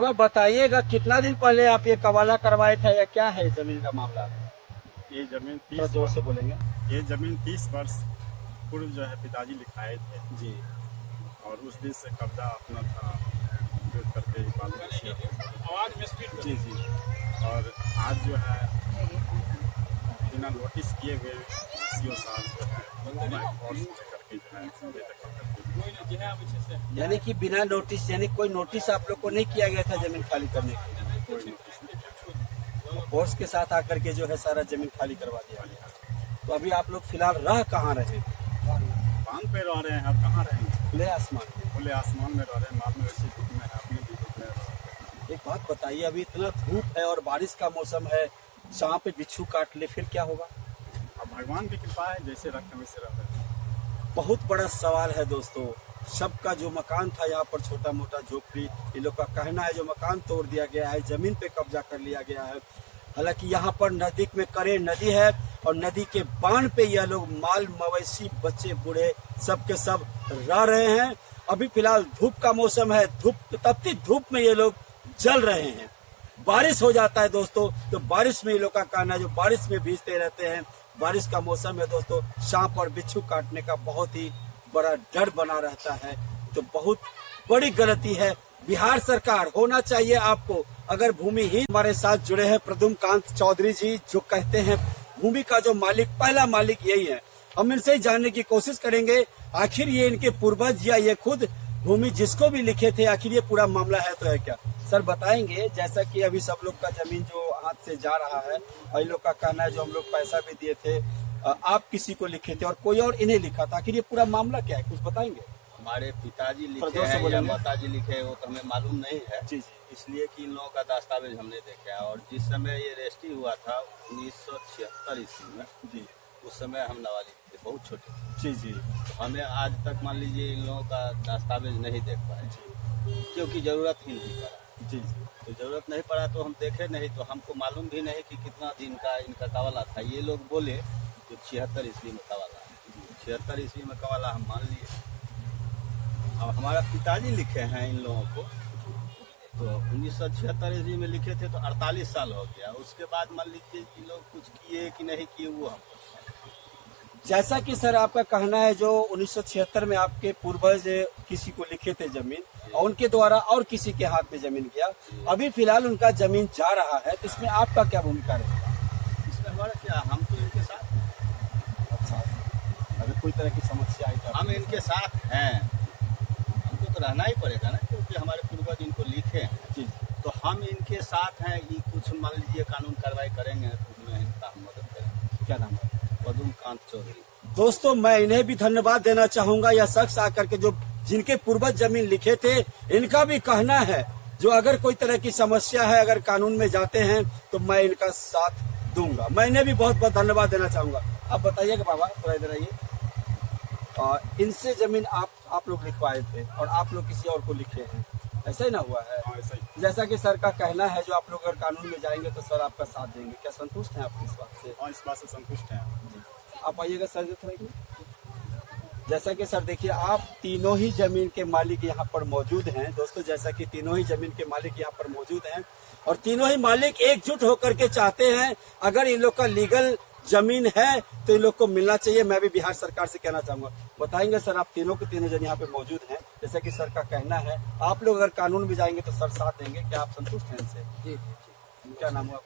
बाबा बताइएगा, कितना दिन पहले आप ये कवाला करवाए थे या क्या है जमीन का मामला? ये जमीन थोड़ा 30 जोर से बोलेंगे। ये जमीन 30 वर्ष पूर्व जो है पिताजी लिखाए थे जी। और उस दिन से कब्जा अपना था जो करके मालूम किया। जी जी। और आज जो है बिना नोटिस किए हुए सीओ साहब जो है फोर्स करके जो है यानी कि बिना नोटिस, यानी कोई नोटिस आप लोग को नहीं किया गया था जमीन खाली करने के? कोई नोटिस नहीं। फोर्स के साथ आकर के जो है सारा जमीन खाली करवा दिया गया। तो अभी आप लोग फिलहाल रह कहाँ रहे? बांध पे रह रहे हैं, अब कहाँ रहेंगे? खुले आसमान। खुले आसमान में रह रहे हैं, मालूम वैसी धूप में है, अपनी भी धूप में रह रहे हैं। एक बात बताइए, अभी इतना धूप है और बारिश का मौसम है, सांप पे बिच्छू काट ले फिर क्या होगा? अब भगवान की कृपा है, जैसे रखें वैसे रह रहे हैं। बहुत बड़ा सवाल है दोस्तों। सबका जो मकान था यहाँ पर, छोटा मोटा झोपड़ी, ये लोग का कहना है जो मकान तोड़ दिया गया है, जमीन पे कब्जा कर लिया गया है। हालांकि यहाँ पर नजदीक में करे नदी है और नदी के बांध पे यह लोग माल मवेशी बच्चे बूढ़े सब के सब रह रहे हैं। अभी फिलहाल धूप का मौसम है, धूप तपती धूप में ये लोग जल रहे हैं। बारिश हो जाता है दोस्तों तो बारिश में ये लोग का कहना है जो बारिश में भीजते रहते हैं। बारिश का मौसम है दोस्तों, सांप और बिच्छू काटने का बहुत ही बड़ा डर बना रहता है। तो बहुत बड़ी गलती है। बिहार सरकार होना चाहिए आपको, अगर भूमिहीन। हमारे साथ जुड़े हैं प्रद्युम्नकांत चौधरी जी, जो कहते हैं भूमि का जो मालिक, पहला मालिक यही है। हम इनसे ही जानने की कोशिश करेंगे आखिर ये इनके पूर्वज या ये खुद भूमि जिसको भी लिखे थे, आखिर ये पूरा मामला है तो है क्या? सर बताएंगे, जैसा कि अभी सब लोग का जमीन जो हाथ से जा रहा है और इन लोग का कहना है जो हम लोग पैसा भी दिए थे, आप किसी को लिखे थे और कोई और इन्हें लिखा था, आखिर ये पूरा मामला क्या है, कुछ बताएंगे? हमारे पिताजी लिखे प्रदोष से हैं या बोलेंगे। माताजी लिखे हैं वो तो हमें मालूम नहीं है। जी जी। इसलिए कि इन लोगों का दस्तावेज हमने देखा है। और जिस समय ये रजिस्ट्री हुआ था 1976 ईस्वी में, जी उस समय हम नाबालिग थे, बहुत छोटे थे। जी जी। तो हमें आज तक मान लीजिए इन लोगों का दस्तावेज नहीं देख पाए, क्योंकि जरूरत ही नहीं पड़ा। जी जी। तो जरूरत नहीं पड़ा तो हम देखे नहीं, तो हमको मालूम भी नहीं कि कितना दिन का इनका कवाला था। ये लोग बोले जो 76 ईस्वी में कवाला, 76 ईस्वी में कवाला हम मान लिए। अब हमारा पिताजी लिखे हैं इन लोगों को, तो 1976 ईस्वी में लिखे थे तो 48 साल हो गया। उसके बाद मान लीजिए कि लोग कुछ किए कि नहीं किए वो हमको। जैसा कि सर आपका कहना है जो 1976 में आपके पूर्वज किसी को लिखे थे जमीन और उनके द्वारा और किसी के हाथ में जमीन गया, अभी फिलहाल उनका जमीन जा रहा है, तो इसमें आपका क्या भूमिका रहेगा? इसमें हमारा क्या, हम तो इनके साथ हैं। अच्छा, अगर कोई तरह की समस्या आई तो हम इनके साथ हैं, हमको तो रहना ही पड़ेगा ना, क्योंकि हमारे पूर्वज इनको लिखे हैं। जी तो हम इनके साथ हैं। ये कुछ मान लीजिए कानून कार्रवाई करेंगे तो उसमें इनका हम मदद करेंगे। क्या नाम है? प्रद्युम्नकांत चौधरी। दोस्तों मैं इन्हें भी धन्यवाद देना चाहूंगा, यह शख्स आकर के जो जिनके पूर्वज जमीन लिखे थे, इनका भी कहना है जो अगर कोई तरह की समस्या है, अगर कानून में जाते हैं तो मैं इनका साथ दूंगा। मैं इन्हें भी बहुत बहुत धन्यवाद देना चाहूंगा। आप बताइएगा बाबा, थोड़ा इधर आइए। इनसे जमीन आप लोग लिखवाए थे और आप लोग किसी और को लिखे हैं, ऐसा ही ना हुआ है? हाँ, ऐसा ही। जैसा कि सर का कहना है जो आप लोग अगर कानून में जाएंगे तो सर आपका साथ देंगे, क्या संतुष्ट हैं आप इस बात से? हाँ, इस बात से संतुष्ट हैं। आप आइएगा सर थोड़ा। जैसा कि सर देखिए, आप तीनों ही जमीन के मालिक यहाँ पर मौजूद हैं दोस्तों। जैसा कि तीनों ही जमीन के मालिक यहाँ पर मौजूद हैं और तीनों ही मालिक एकजुट होकर के चाहते हैं अगर इन लोग का लीगल जमीन है तो इन लोग को मिलना चाहिए। मैं भी बिहार सरकार से कहना चाहूंगा। बताएंगे सर, आप तीनों के तीनों जन यहाँ पे मौजूद हैं, जैसा कि सर का कहना है आप लोग अगर कानून में जाएंगे तो सर साथ देंगे, क्या आप संतुष्ट हैं इनसे? जी। क्या नाम हुआ?